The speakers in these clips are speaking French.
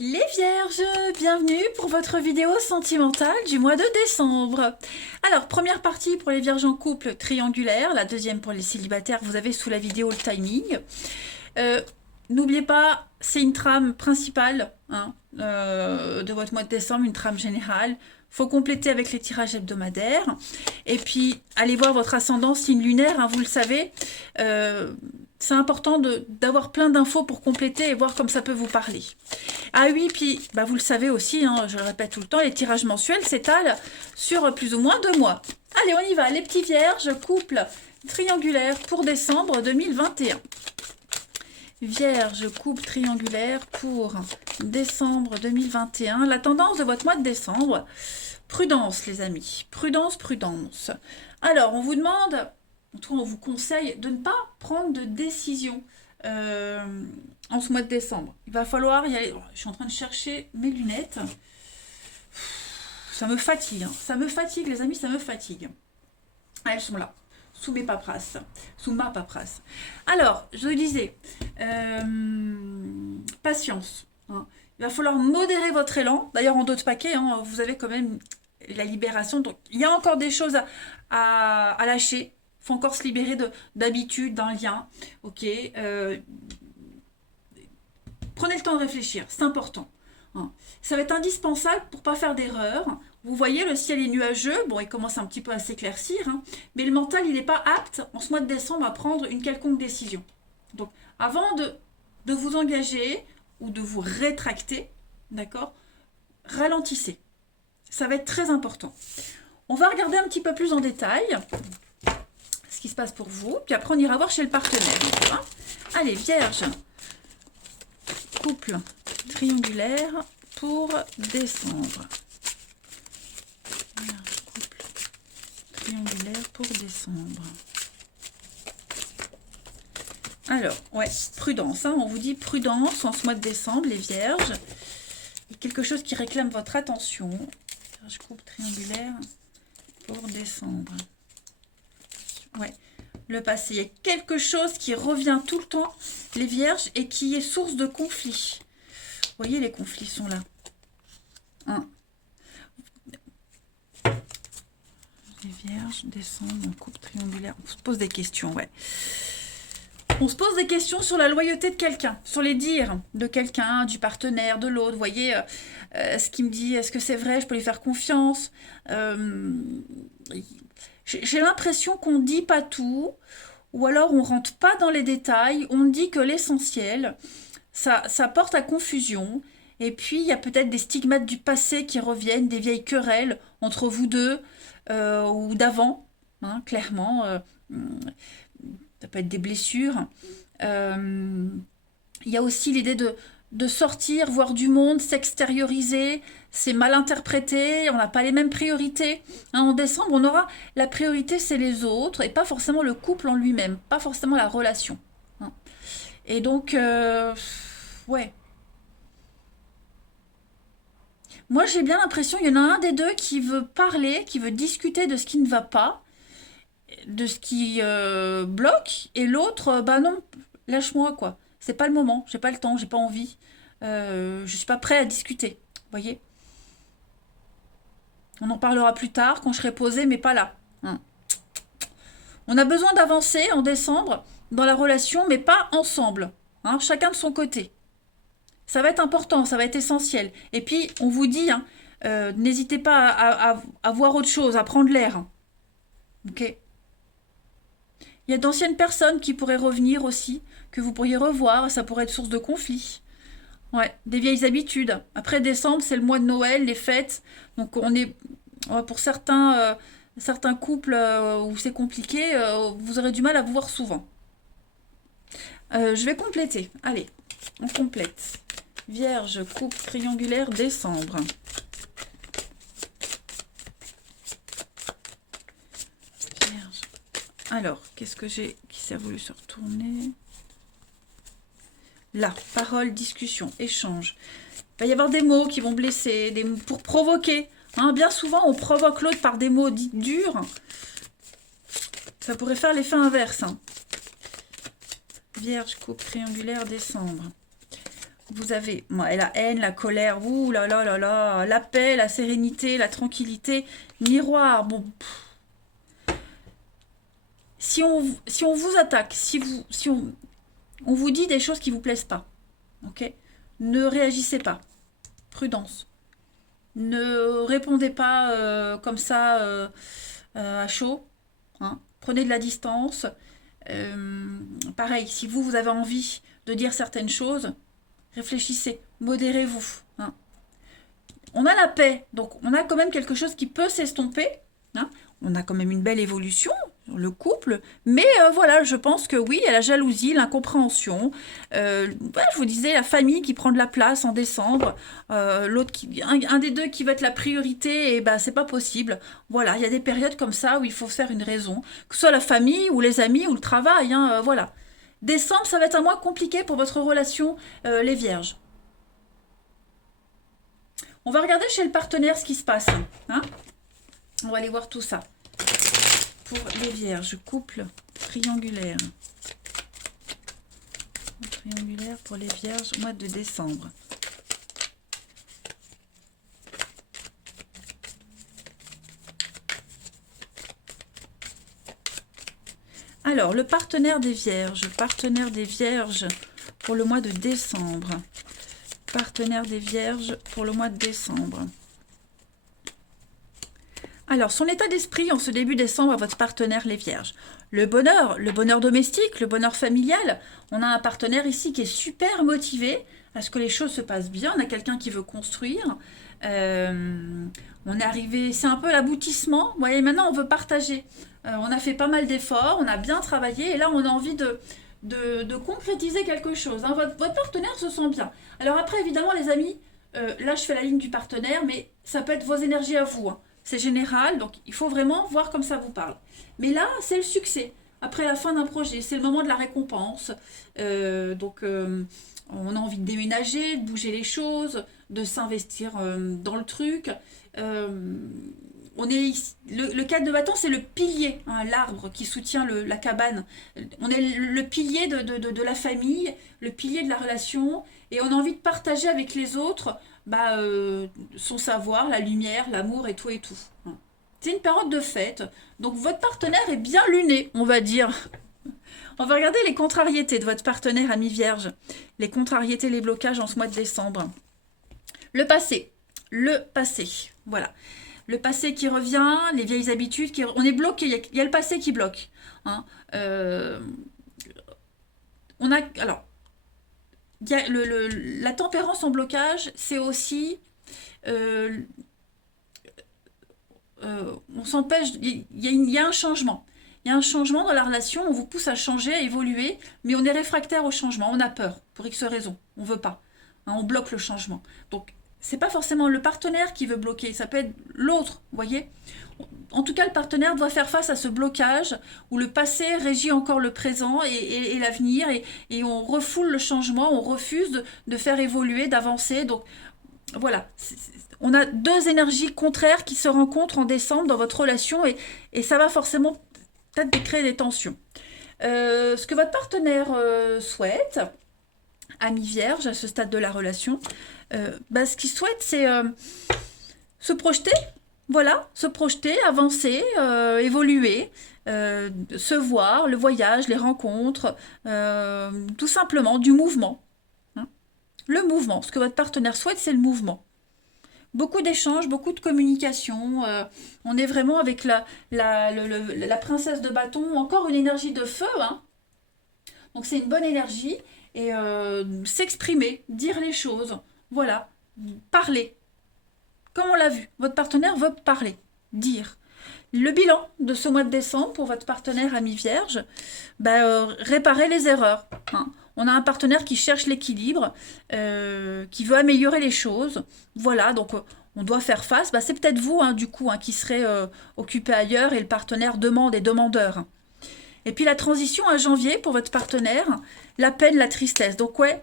Les Vierges, bienvenue pour votre vidéo sentimentale du mois de décembre. Alors, première partie pour les Vierges en couple triangulaire, la deuxième pour les célibataires, vous avez sous la vidéo le timing. N'oubliez pas, c'est une trame principale de votre mois de décembre, une trame générale. Faut compléter avec les tirages hebdomadaires. Et puis, allez voir votre ascendant, signe lunaire, vous le savez. C'est important d'avoir plein d'infos pour compléter et voir comme ça peut vous parler. Ah oui, puis vous le savez aussi, je le répète tout le temps, les tirages mensuels s'étalent sur plus ou moins 2 mois. Allez, on y va, les petits vierges, couple triangulaire pour décembre 2021. Vierge, couple triangulaire pour décembre 2021. La tendance de votre mois de décembre, prudence les amis, prudence, prudence. Alors, on vous demande, en tout cas on vous conseille de ne pas prendre de décision en ce mois de décembre. Il va falloir y aller. Je suis en train de chercher mes lunettes. Ça me fatigue, ça me fatigue les amis, ça me fatigue. Ah, elles sont là, sous mes paperasses, sous ma paperasse. Alors, je disais, patience. Il va falloir modérer votre élan. D'ailleurs, en d'autres paquets, vous avez quand même la libération. Donc, il y a encore des choses à lâcher. Il faut encore se libérer d'habitude, d'un lien. Ok. Prenez le temps de réfléchir, c'est important. Ça va être indispensable pour ne pas faire d'erreur. Vous voyez, le ciel est nuageux. Bon, il commence un petit peu à s'éclaircir. Mais le mental, il n'est pas apte, en ce mois de décembre, à prendre une quelconque décision. Donc, avant de vous engager ou de vous rétracter, d'accord, ralentissez. Ça va être très important. On va regarder un petit peu plus en détail ce qui se passe pour vous. Puis après, on ira voir chez le partenaire. Allez, Vierge, couple triangulaire pour décembre. Vierge, couple triangulaire pour décembre. Alors, ouais, prudence. On vous dit prudence en ce mois de décembre, les vierges. Il y a quelque chose qui réclame votre attention. Vierge, couple triangulaire pour décembre. Ouais, le passé. Il y a quelque chose qui revient tout le temps, les vierges, et qui est source de conflits. Vous voyez, les conflits sont là. Les vierges, décembre, en couple triangulaire. On se pose des questions, ouais. On se pose des questions sur la loyauté de quelqu'un, sur les dires de quelqu'un, du partenaire, de l'autre. Vous voyez, ce qu'il me dit, est-ce que c'est vrai, je peux lui faire confiance J'ai l'impression qu'on ne dit pas tout, ou alors on ne rentre pas dans les détails, on dit que l'essentiel, ça porte à confusion. Et puis, il y a peut-être des stigmates du passé qui reviennent, des vieilles querelles entre vous deux, ou d'avant, clairement. Ça peut être des blessures. Il y a aussi l'idée de sortir, voir du monde, s'extérioriser. C'est mal interprété, on n'a pas les mêmes priorités. En décembre, on aura la priorité, c'est les autres, et pas forcément le couple en lui-même, pas forcément la relation. Et donc, ouais. Moi, j'ai bien l'impression qu'il y en a un des deux qui veut parler, qui veut discuter de ce qui ne va pas, de ce qui bloque, et l'autre, non, lâche-moi, quoi. C'est pas le moment, j'ai pas le temps, j'ai pas envie. Je suis pas prêt à discuter, vous voyez. On en parlera plus tard, quand je serai posée, mais pas là. On a besoin d'avancer en décembre dans la relation, mais pas ensemble. Chacun de son côté. Ça va être important, ça va être essentiel. Et puis, on vous dit, n'hésitez pas à voir autre chose, à prendre l'air. Ok. Il y a d'anciennes personnes qui pourraient revenir aussi, que vous pourriez revoir, ça pourrait être source de conflit. Ouais, des vieilles habitudes. Après décembre, c'est le mois de Noël, les fêtes. Donc on est pour certains couples où c'est compliqué, vous aurez du mal à vous voir souvent. Je vais compléter. Allez, on complète. Vierge, couple triangulaire, décembre. Vierge. Alors, qu'est-ce que j'ai qui s'est voulu se retourner? Là, parole, discussion, échange. Il va y avoir des mots qui vont blesser, des mots pour provoquer. Bien souvent, on provoque l'autre par des mots dits durs. Ça pourrait faire l'effet inverse. Vierge, couple triangulaire, décembre. vous avez ouais, la haine, la colère, ouh là là, la paix, la sérénité, la tranquillité, miroir. Bon, si on vous attaque, si on vous dit des choses qui vous plaisent pas, ok? Ne réagissez pas. Prudence. Ne répondez pas comme ça à chaud. Hein. Prenez de la distance. Pareil, si vous avez envie de dire certaines choses, réfléchissez, modérez-vous. Hein. On a la paix, donc on a quand même quelque chose qui peut s'estomper. Hein. On a quand même une belle évolution, le couple, mais voilà, je pense que oui, il y a la jalousie, l'incompréhension. Voilà, je vous disais, la famille qui prend de la place en décembre, l'autre un des deux qui va être la priorité, et ben c'est pas possible. Voilà, il y a des périodes comme ça où il faut faire une raison, que ce soit la famille ou les amis ou le travail, hein, voilà. Décembre, ça va être un mois compliqué pour votre relation, les vierges. On va regarder chez le partenaire ce qui se passe. Hein. On va aller voir tout ça. Pour les vierges, couple triangulaire. Triangulaire pour les vierges, mois de décembre. Alors, le partenaire des vierges pour le mois de décembre. Partenaire des vierges pour le mois de décembre. Alors, son état d'esprit en ce début décembre à votre partenaire, les vierges. Le bonheur domestique, le bonheur familial. On a un partenaire ici qui est super motivé à ce que les choses se passent bien. On a quelqu'un qui veut construire. On est arrivé, c'est un peu l'aboutissement. Vous voyez, maintenant, on veut partager. On a fait pas mal d'efforts, on a bien travaillé. Et là, on a envie de concrétiser quelque chose. Hein. Votre partenaire se sent bien. Alors après, évidemment, les amis, là, je fais la ligne du partenaire, mais ça peut être vos énergies à vous. Hein. C'est général, donc il faut vraiment voir comme ça vous parle. Mais là, c'est le succès. Après la fin d'un projet, c'est le moment de la récompense. On a envie de déménager, de bouger les choses, de s'investir dans le truc. On est ici, le 4 de bâton, c'est le pilier, hein, l'arbre qui soutient la cabane. On est le pilier de la famille, le pilier de la relation, et on a envie de partager avec les autres son savoir, la lumière, l'amour et tout et tout. C'est une période de fête, donc votre partenaire est bien luné, on va dire. On va regarder les contrariétés de votre partenaire ami vierge. Les contrariétés, les blocages en ce mois de décembre. Le passé, voilà. Le passé qui revient, les vieilles habitudes, on est bloqué, il y a le passé qui bloque. Hein. Alors, il y a la tempérance en blocage, c'est aussi... on s'empêche, il y a un changement. Il y a un changement dans la relation, on vous pousse à changer, à évoluer, mais on est réfractaire au changement, on a peur, pour X raisons, on veut pas. Hein, on bloque le changement. Donc, c'est pas forcément le partenaire qui veut bloquer, ça peut être l'autre, vous voyez. En tout cas, le partenaire doit faire face à ce blocage où le passé régit encore le présent et l'avenir, et on refoule le changement, on refuse de faire évoluer, d'avancer. Donc voilà, on a deux énergies contraires qui se rencontrent en décembre dans votre relation, et ça va forcément peut-être créer des tensions. Ce que votre partenaire souhaite, ami vierge, à ce stade de la relation, ce qu'il souhaite, c'est se projeter, voilà, se projeter, avancer, évoluer, se voir, le voyage, les rencontres, tout simplement du mouvement. Hein. Le mouvement, ce que votre partenaire souhaite, c'est le mouvement. Beaucoup d'échanges, beaucoup de communication. On est vraiment avec la princesse de bâton, encore une énergie de feu. Hein. Donc c'est une bonne énergie. Et s'exprimer, dire les choses. Voilà, parler. Comme on l'a vu, votre partenaire veut parler, dire. Le bilan de ce mois de décembre pour votre partenaire ami vierge, réparer les erreurs. Hein. On a un partenaire qui cherche l'équilibre, qui veut améliorer les choses. Voilà, donc on doit faire face. C'est peut-être vous, hein, du coup, hein, qui serez occupé ailleurs et le partenaire demande et demandeur. Et puis la transition à janvier pour votre partenaire, la peine, la tristesse. Donc ouais,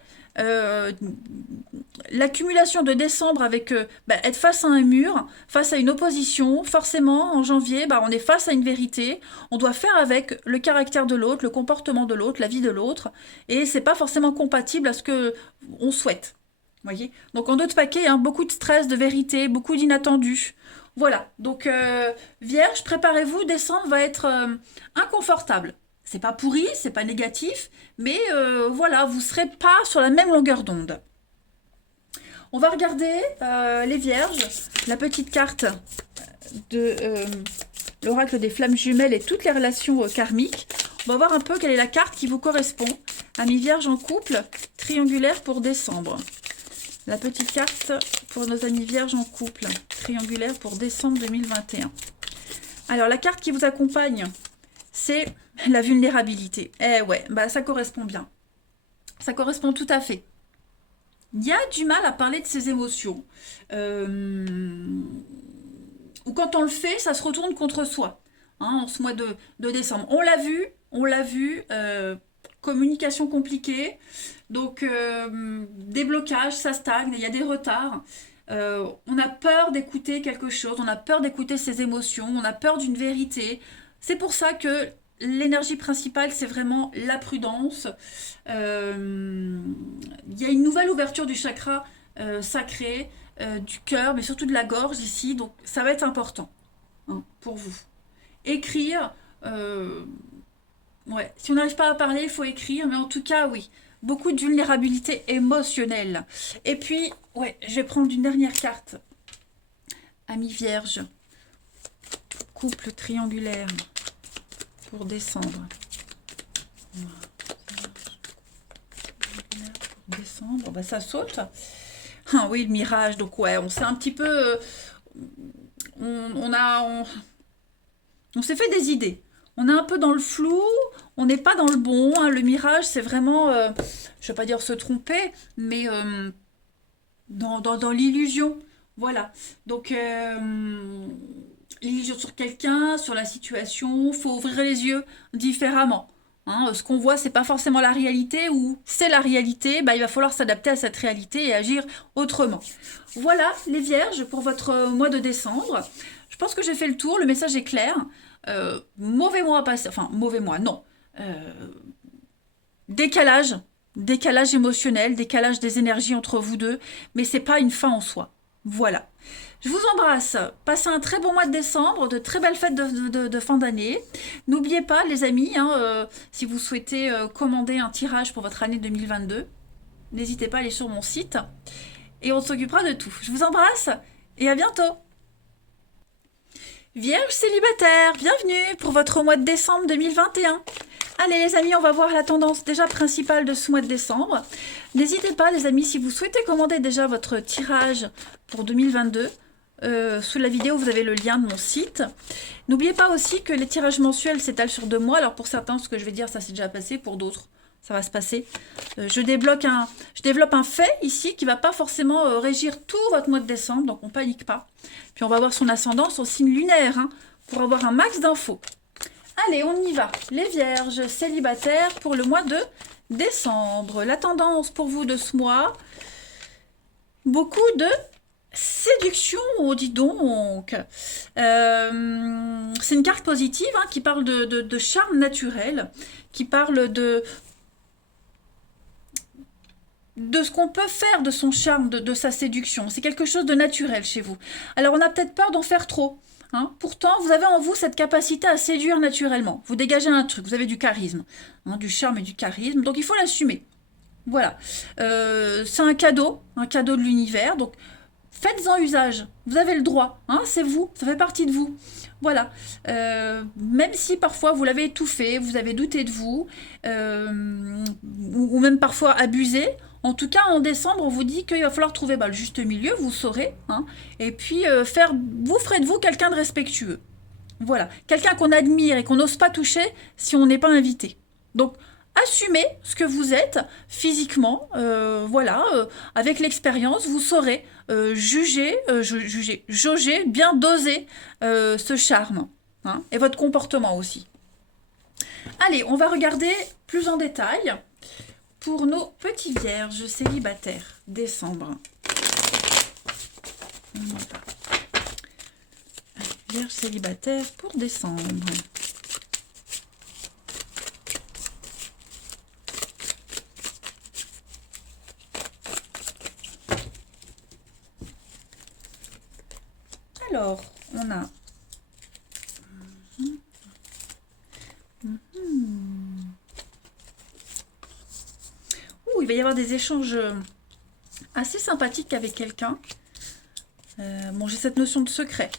l'accumulation de décembre avec être face à un mur, face à une opposition, forcément en janvier, on est face à une vérité, on doit faire avec le caractère de l'autre, le comportement de l'autre, la vie de l'autre, et c'est pas forcément compatible à ce que on souhaite. Voyez. Donc en d'autres paquets, hein, beaucoup de stress, de vérité, beaucoup d'inattendus. Voilà, donc Vierge, préparez-vous, décembre va être inconfortable. C'est pas pourri, c'est pas négatif, mais voilà, vous serez pas sur la même longueur d'onde. On va regarder les Vierges, la petite carte de l'oracle des flammes jumelles et toutes les relations karmiques. On va voir un peu quelle est la carte qui vous correspond. Amis Vierges en couple, triangulaire pour décembre. La petite carte pour nos amis Vierges en couple, triangulaire pour décembre 2021. Alors la carte qui vous accompagne, c'est la vulnérabilité. Eh ouais, ça correspond bien. Ça correspond tout à fait. Il y a du mal à parler de ses émotions. Ou quand on le fait, ça se retourne contre soi. Hein, en ce mois de décembre. On l'a vu. Communication compliquée. Donc, des blocages, ça stagne, il y a des retards. On a peur d'écouter quelque chose, on a peur d'écouter ses émotions, on a peur d'une vérité. C'est pour ça que l'énergie principale, c'est vraiment la prudence. Il y a une nouvelle ouverture du chakra sacré, du cœur, mais surtout de la gorge ici. Donc, ça va être important pour vous. Écrire, ouais, si on n'arrive pas à parler, il faut écrire, mais en tout cas, oui. Beaucoup de vulnérabilité émotionnelle. Et puis, ouais, je vais prendre une dernière carte. Amis Vierge. Couple triangulaire pour décembre. Pour décembre, ça saute. Ah oui, le mirage. Donc ouais, on s'est un petit peu... on s'est fait des idées. On est un peu dans le flou, on n'est pas dans le bon. Hein. Le mirage, c'est vraiment, je ne vais pas dire se tromper, mais dans l'illusion. Voilà. Donc, l'illusion sur quelqu'un, sur la situation, il faut ouvrir les yeux différemment. Hein. Ce qu'on voit, c'est pas forcément la réalité, ou c'est la réalité, il va falloir s'adapter à cette réalité et agir autrement. Voilà, les Vierges, pour votre mois de décembre. Je pense que j'ai fait le tour, le message est clair. Mauvais mois à passer, enfin mauvais mois, non. Décalage émotionnel, décalage des énergies entre vous deux, mais c'est pas une fin en soi. Voilà. Je vous embrasse. Passez un très bon mois de décembre, de très belles fêtes de fin d'année. N'oubliez pas, les amis, si vous souhaitez commander un tirage pour votre année 2022, n'hésitez pas à aller sur mon site et on s'occupera de tout. Je vous embrasse et à bientôt. Vierge célibataire, bienvenue pour votre mois de décembre 2021. Allez les amis, on va voir la tendance déjà principale de ce mois de décembre. N'hésitez pas les amis, si vous souhaitez commander déjà votre tirage pour 2022, sous la vidéo vous avez le lien de mon site. N'oubliez pas aussi que les tirages mensuels s'étalent sur 2 mois. Alors pour certains, ce que je vais dire, ça s'est déjà passé. Pour d'autres, ça va se passer. Je développe un fait ici qui ne va pas forcément régir tout votre mois de décembre, donc on ne panique pas. Puis on va voir son ascendant, son signe lunaire, pour avoir un max d'infos. Allez, on y va. Les Vierges célibataires pour le mois de décembre. La tendance pour vous de ce mois, beaucoup de séduction, dis donc. C'est une carte positive qui parle de charme naturel, qui parle de ce qu'on peut faire de son charme, de sa séduction. C'est quelque chose de naturel chez vous. Alors on a peut-être peur d'en faire trop. Pourtant, vous avez en vous cette capacité à séduire naturellement. Vous dégagez un truc, vous avez du charisme, du charme et du charisme, donc il faut l'assumer. Voilà. C'est un cadeau de l'univers, donc faites-en usage. Vous avez le droit, c'est vous, ça fait partie de vous. Voilà. Même si parfois vous l'avez étouffé, vous avez douté de vous, ou même parfois abusé, en tout cas, en décembre, on vous dit qu'il va falloir trouver le juste milieu, vous saurez, et puis vous ferez de vous quelqu'un de respectueux. Voilà, quelqu'un qu'on admire et qu'on n'ose pas toucher si on n'est pas invité. Donc, assumez ce que vous êtes physiquement, avec l'expérience, vous saurez jauger, bien doser ce charme, et votre comportement aussi. Allez, on va regarder plus en détail pour nos petits vierges célibataires, décembre. Voilà. Vierge célibataire pour décembre. Alors, on a... Ouh, il va y avoir des échanges assez sympathiques avec quelqu'un. Bon, j'ai cette notion de secret.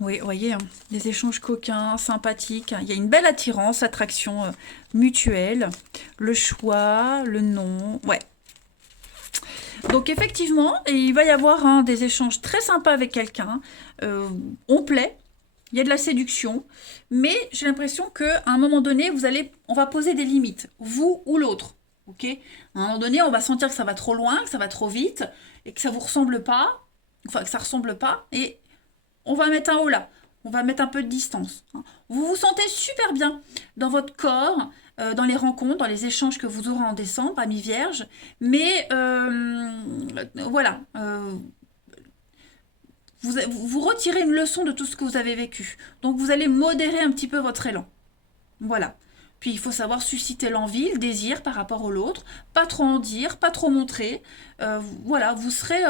Oui, vous voyez, hein, des échanges coquins, sympathiques. Il y a une belle attirance, attraction mutuelle. Le choix, le nom, ouais. Donc effectivement, il va y avoir des échanges très sympas avec quelqu'un. On plaît, il y a de la séduction, mais j'ai l'impression qu'à un moment donné, on va poser des limites, vous ou l'autre. Ok, à un moment donné, on va sentir que ça va trop loin, que ça va trop vite, et que ça vous ressemble pas, enfin que ça ressemble pas, et on va mettre un haut là, on va mettre un peu de distance. Vous vous sentez super bien dans votre corps, dans les rencontres, dans les échanges que vous aurez en décembre, amis vierges, mais voilà, vous retirez une leçon de tout ce que vous avez vécu. Donc vous allez modérer un petit peu votre élan. Voilà. Puis il faut savoir susciter l'envie, le désir par rapport à l'autre, pas trop en dire, pas trop montrer. Voilà, vous serez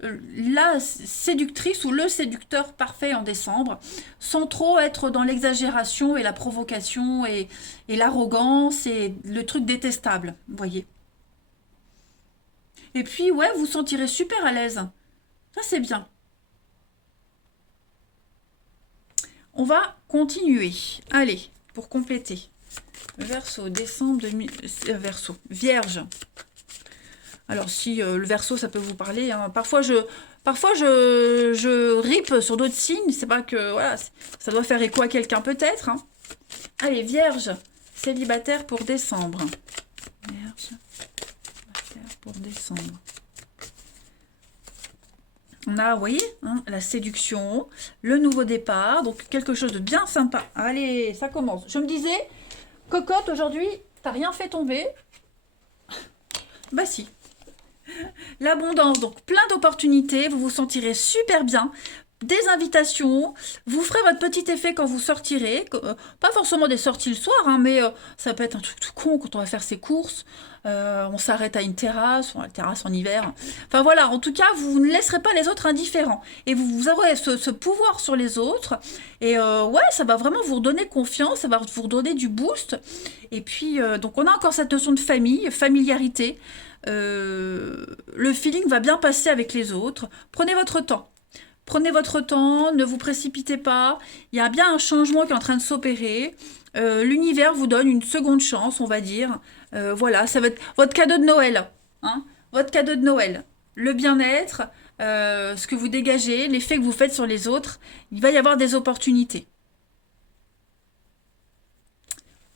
la séductrice ou le séducteur parfait en décembre, sans trop être dans l'exagération et la provocation et l'arrogance et le truc détestable, vous voyez. Et puis ouais, vous vous sentirez super à l'aise. Ça c'est bien. On va continuer. Allez, pour compléter. Verseau, décembre, Verseau, Vierge. Alors si le Verseau, ça peut vous parler. Hein. Parfois, je ripe sur d'autres signes. C'est pas que voilà, ça doit faire écho à quelqu'un peut-être. Hein. Allez, Vierge, célibataire pour décembre. Vierge, célibataire pour décembre. On a, vous voyez, hein, la séduction, le nouveau départ, donc quelque chose de bien sympa. Allez, ça commence. Je me disais, cocotte, aujourd'hui, t'as rien fait tomber. Bah si. L'abondance, donc plein d'opportunités, vous vous sentirez super bien. Des invitations, vous ferez votre petit effet quand vous sortirez, pas forcément des sorties le soir, hein, mais ça peut être un truc tout con quand on va faire ses courses, on s'arrête à une terrasse, ou à la terrasse en hiver, enfin voilà, en tout cas vous ne laisserez pas les autres indifférents, et vous aurez ce pouvoir sur les autres, et ouais, ça va vraiment vous redonner confiance, ça va vous redonner du boost, et puis donc on a encore cette notion de famille, familiarité, le feeling va bien passer avec les autres, prenez votre temps. Prenez votre temps, ne vous précipitez pas. Il y a bien un changement qui est en train de s'opérer. L'univers vous donne une seconde chance, on va dire. Voilà, ça va être votre cadeau de Noël. Hein, votre cadeau de Noël. Le bien-être, ce que vous dégagez, l'effet que vous faites sur les autres. Il va y avoir des opportunités.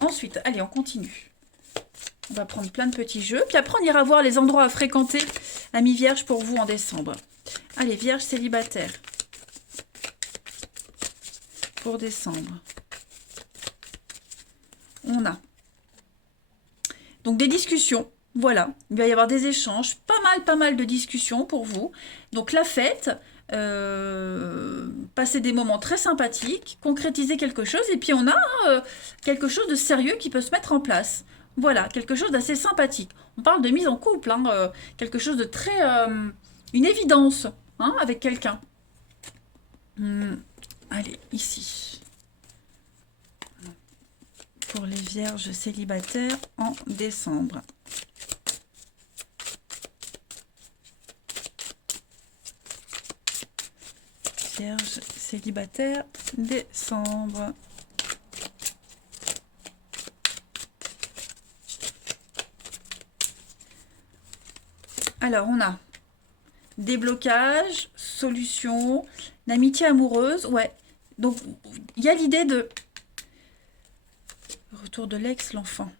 Ensuite, allez, on continue. On va prendre plein de petits jeux. Puis après, on ira voir les endroits à fréquenter, amis vierges, pour vous en décembre. Allez, vierge célibataire. Pour décembre. On a donc des discussions. Voilà, il va y avoir des échanges. Pas mal de discussions pour vous. Donc la fête, passer des moments très sympathiques, concrétiser quelque chose. Et puis on a quelque chose de sérieux qui peut se mettre en place. Voilà, quelque chose d'assez sympathique. On parle de mise en couple, hein, quelque chose de très... une évidence, hein, avec quelqu'un. Allez, ici. Pour les vierges célibataires en décembre. Vierges célibataires, décembre. Alors, on a déblocage, solution, l'amitié amoureuse, ouais. Donc, il y a l'idée de retour de l'ex, l'enfant.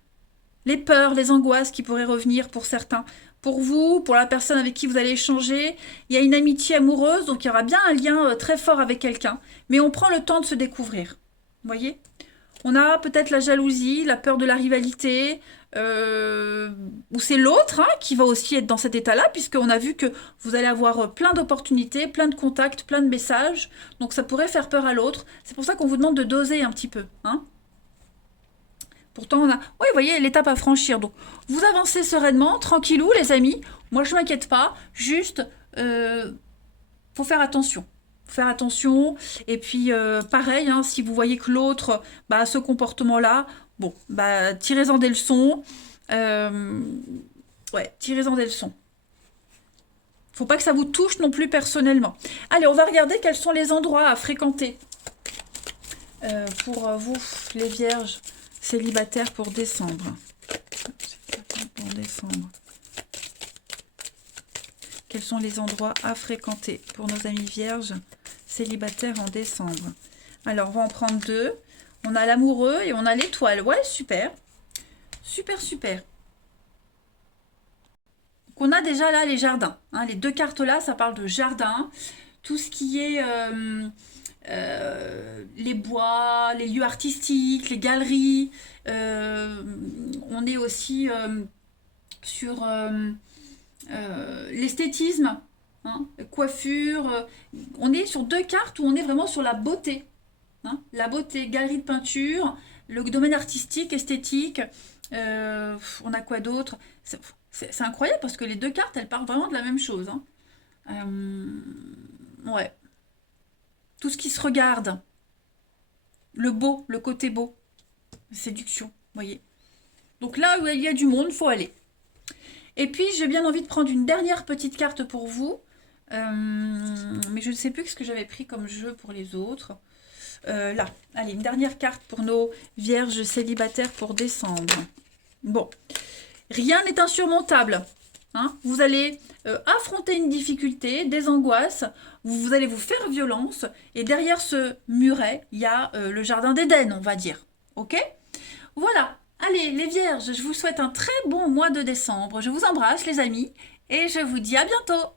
Les peurs, les angoisses qui pourraient revenir pour certains. Pour vous, pour la personne avec qui vous allez échanger, il y a une amitié amoureuse, donc il y aura bien un lien très fort avec quelqu'un. Mais on prend le temps de se découvrir. Vous voyez ? On a peut-être la jalousie, la peur de la rivalité, ou c'est l'autre hein, qui va aussi être dans cet état-là, puisqu'on a vu que vous allez avoir plein d'opportunités, plein de contacts, plein de messages, donc ça pourrait faire peur à l'autre. C'est pour ça qu'on vous demande de doser un petit peu. Hein. Pourtant, on a... Oui, vous voyez, l'étape à franchir. Donc, vous avancez sereinement, tranquillou, les amis. Moi, je ne m'inquiète pas. Juste, faut faire attention. Faire attention. Et puis, pareil, hein, si vous voyez que l'autre a ce comportement-là, bon, tirez-en des leçons. Ouais, tirez-en des leçons. Faut pas que ça vous touche non plus personnellement. Allez, on va regarder quels sont les endroits à fréquenter pour vous, les vierges célibataires pour décembre. Pour décembre. Quels sont les endroits à fréquenter pour nos amis vierges célibataires en décembre? Alors, on va en prendre deux. On a l'amoureux et on a l'étoile. Ouais, super. Super, super. Donc, on a déjà là les jardins. Hein. Les deux cartes là, ça parle de jardin. Tout ce qui est les bois, les lieux artistiques, les galeries. On est aussi sur l'esthétisme, hein, coiffure. On est sur deux cartes où on est vraiment sur la beauté. Hein, la beauté, galerie de peinture, le domaine artistique, esthétique. On a quoi d'autre? C'est incroyable parce que les deux cartes, elles parlent vraiment de la même chose. Hein. Ouais. Tout ce qui se regarde. Le beau, le côté beau. Séduction, vous voyez. Donc là où il y a du monde, il faut aller. Et puis, j'ai bien envie de prendre une dernière petite carte pour vous. Mais je ne sais plus ce que j'avais pris comme jeu pour les autres. Là, allez, une dernière carte pour nos vierges célibataires pour décembre. Bon, rien n'est insurmontable. Hein, vous allez affronter une difficulté, des angoisses, vous allez vous faire violence, et derrière ce muret, il y a le jardin d'Éden, on va dire. Ok? Voilà. Allez, les vierges, je vous souhaite un très bon mois de décembre. Je vous embrasse, les amis, et je vous dis à bientôt.